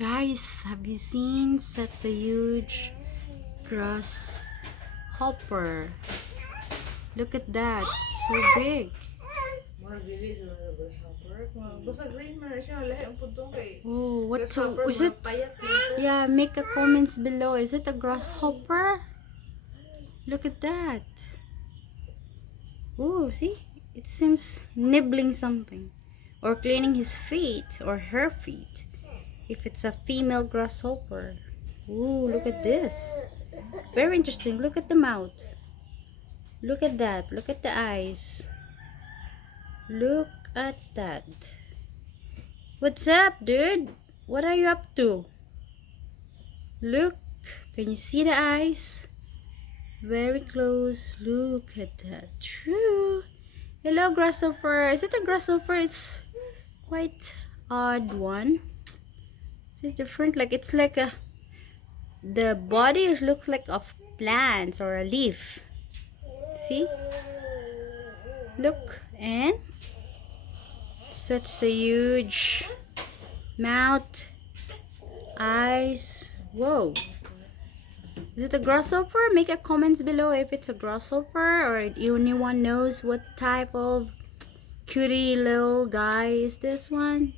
Guys, have you seen such a huge grasshopper? Look at that, so big. Oh, what is it? Yeah, make a comments below. Is it a grasshopper? Look at that. Oh, see? It seems nibbling something or cleaning his feet or her feet. If it's a female grasshopper. Ooh, look at this. Very interesting. Look at the mouth. Look at that. Look at the eyes. Look at that. What's up, dude? What are you up to? Look. Can you see the eyes? Very close. Look at that. True. Hello, grasshopper. Is it a grasshopper? It's quite odd one. It's different. Like it's like a. The body looks like a plant or a leaf. See? Look, and such a huge mouth, eyes. Whoa. Is it a grasshopper? Make a comments below if it's a grasshopper or anyone knows what type of cutie little guy is this one.